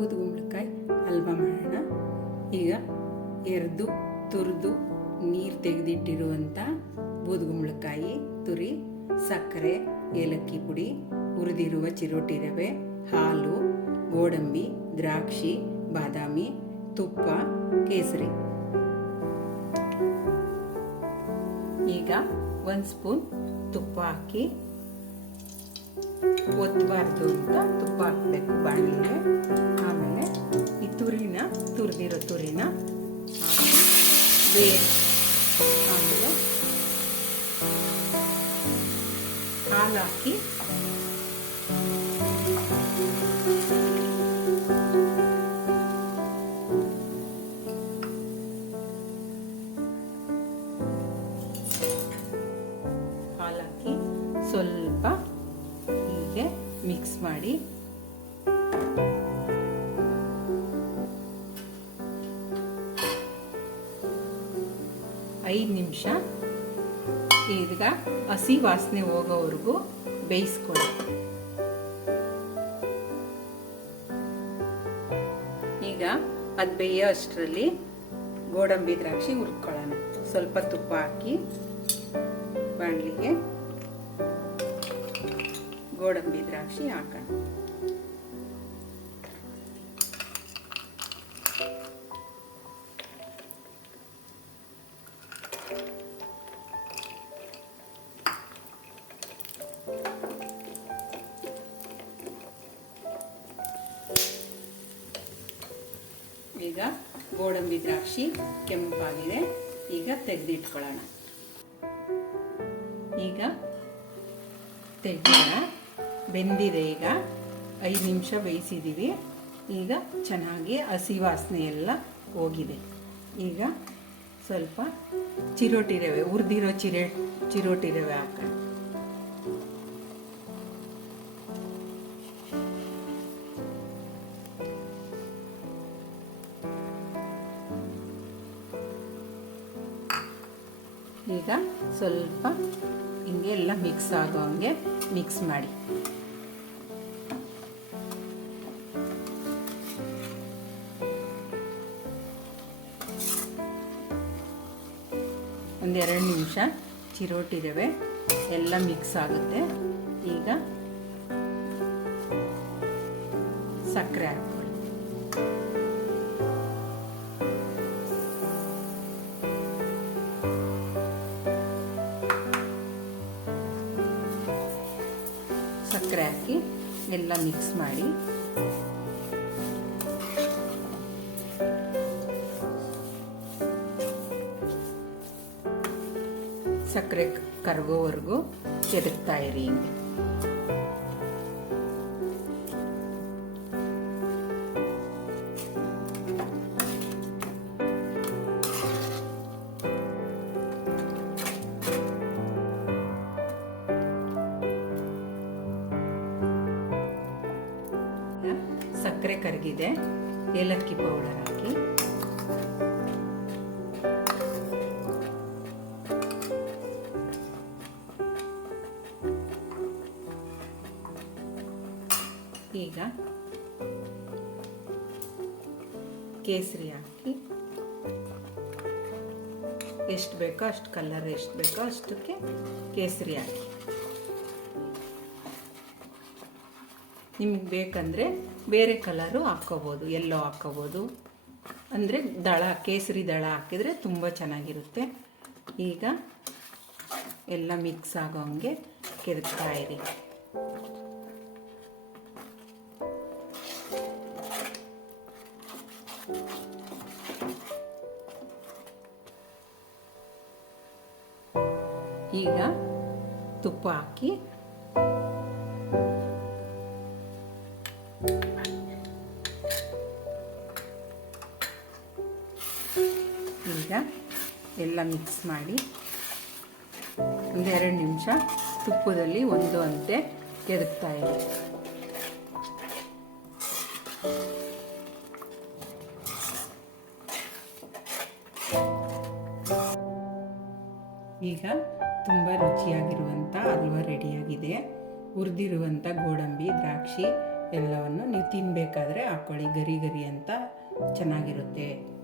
ಊದುಗುಂಬಳಕಾಯಿ ಹಲ್ವಾ ಮಾಡೋಣ. ಈಗ ಎರ್ದು ತುರಿದು ನೀರು ತೆಗೆದಿಟ್ಟಿರುವಂಥ ಬೂದುಗುಂಬಳಕಾಯಿ ತುರಿ, ಸಕ್ಕರೆ, ಏಲಕ್ಕಿ ಪುಡಿ, ಹುರಿದಿರುವ ಚಿರೋಟಿ ರವೆ, ಹಾಲು, ಗೋಡಂಬಿ, ದ್ರಾಕ್ಷಿ, ಬಾದಾಮಿ, ತುಪ್ಪ, ಕೇಸರಿ. ಈಗ 1 ಸ್ಪೂನ್ ತುಪ್ಪ ಹಾಕಿ, ಒತ್ತಬಾರ್ದು ಅಂತ ತುಪ್ಪ ಹಾಕಬೇಕು ಬಾಣಲಿಗೆ. ಆಮೇಲೆ ಈ ತುರಿದಿರೋ ತುರಿನ ಹಾಕಿ ಆಮೇಲೆ ಹಾಲು ಹಾಕಿ ಸ್ವಲ್ಪ ಹೀಗೆ ಮಿಕ್ಸ್ ಮಾಡಿ ಐದು ನಿಮಿಷ ಈಗ ಹಸಿ ವಾಸನೆ ಹೋಗೋವರೆಗೂ ಬೇಯಿಸ್ಕೊಳ್ಳಿ. ಈಗ ಅದು ಬೇಯೋ ಅಷ್ಟರಲ್ಲಿ ಗೋಡಂಬಿ ದ್ರಾಕ್ಷಿ ಹುರ್ಕೊಳ್ಳೋಣ. ಸ್ವಲ್ಪ ತುಪ್ಪ ಹಾಕಿ ಬಾಣಲಿಗೆ ಗೋಡಂಬಿ ದ್ರಾಕ್ಷಿ ಹಾಕೋಣ. ಈಗ ಗೋಡಂಬಿ ದ್ರಾಕ್ಷಿ ಕೆಂಪಾಗಿದೆ. ಈಗ ತೆಗೆದಿಟ್ಕೊಳ್ಳೋಣ. ಈಗ ತೆಗೆಯೋಣ. ಬೆಂದಿದೆ. ಈಗ 5 ನಿಮಿಷ ಬೇಯಿಸಿದ್ದೀವಿ. ಈಗ ಚೆನ್ನಾಗಿ ಹಸಿ ವಾಸನೆ ಎಲ್ಲ ಹೋಗಿದೆ. ಈಗ ಸ್ವಲ್ಪ ಚಿರೋಟಿ ರವೆ, ಹುರಿದಿರೋ ಚಿರೋಟಿ ರವೆ ಹಾಕೋಣ. ಈಗ ಸ್ವಲ್ಪ ಹಿಂಗೆ ಎಲ್ಲ ಮಿಕ್ಸ್ ಆಗೋ ಹಂಗೆ ಮಿಕ್ಸ್ ಮಾಡಿ. ಒಂದು 2 ನಿಮಿಷ ಚಿರೋಟಿ ರವೆ ಎಲ್ಲ ಮಿಕ್ಸ್ ಆಗುತ್ತೆ. ಈಗ ಸಕ್ಕರೆ ಹಾಕ್ಕೊಳ್ಳಿ. ಸಕ್ಕರೆ ಹಾಕಿ ಎಲ್ಲ ಮಿಕ್ಸ್ ಮಾಡಿ. ಸಕ್ಕರೆ ಕರಗೋವರೆಗೂ ತಿರುಗ್ತಾ ಇರಿ. ಹಿಂಗೆ ಸಕ್ಕರೆ ಕರಗಿದೆ. ಏಲಕ್ಕಿ ಪೌಡರ್ ಹಾಕಿ ಈಗ ಕೇಸರಿ ಹಾಕಿ ಎಷ್ಟು ಬೇಕೋ ಅಷ್ಟು ಕಲರ್, ಎಷ್ಟು ಬೇಕೋ ಅಷ್ಟಕ್ಕೆ ಕೇಸರಿ ಹಾಕಿ. ನಿಮಗೆ ಬೇಕಂದರೆ ಬೇರೆ ಕಲರು ಹಾಕ್ಕೋಬೋದು, ಎಲ್ಲೋ ಹಾಕ್ಕೋಬೋದು. ಅಂದರೆ ದಳ, ಕೇಸರಿ ದಳ ಹಾಕಿದರೆ ತುಂಬ ಚೆನ್ನಾಗಿರುತ್ತೆ. ಈಗ ಎಲ್ಲ ಮಿಕ್ಸ್ ಆಗೋ ಹಂಗೆ ಕೆದಕ್ತಾ ಇರಿ. ಈಗ ತುಪ್ಪ ಹಾಕಿ ಈಗ ಎಲ್ಲ ಮಿಕ್ಸ್ ಮಾಡಿ ಒಂದು 2 ನಿಮಿಷ ತುಪ್ಪದಲ್ಲಿ ಒಂದು ಅಂತೆ ಕೆದಕ್ತಾ ಇದೆ. ಈಗ ತುಂಬ ರುಚಿಯಾಗಿರುವಂಥ ಹಲ್ವ ರೆಡಿಯಾಗಿದೆ. ಹುರಿದಿರುವಂಥ ಗೋಡಂಬಿ, ದ್ರಾಕ್ಷಿ ಎಲ್ಲವನ್ನು ನೀವು ತಿನ್ನಬೇಕಾದ್ರೆ ಹಾಕ್ಕೊಳ್ಳಿ, ಗರಿ ಗರಿ ಅಂತ ಚೆನ್ನಾಗಿರುತ್ತೆ.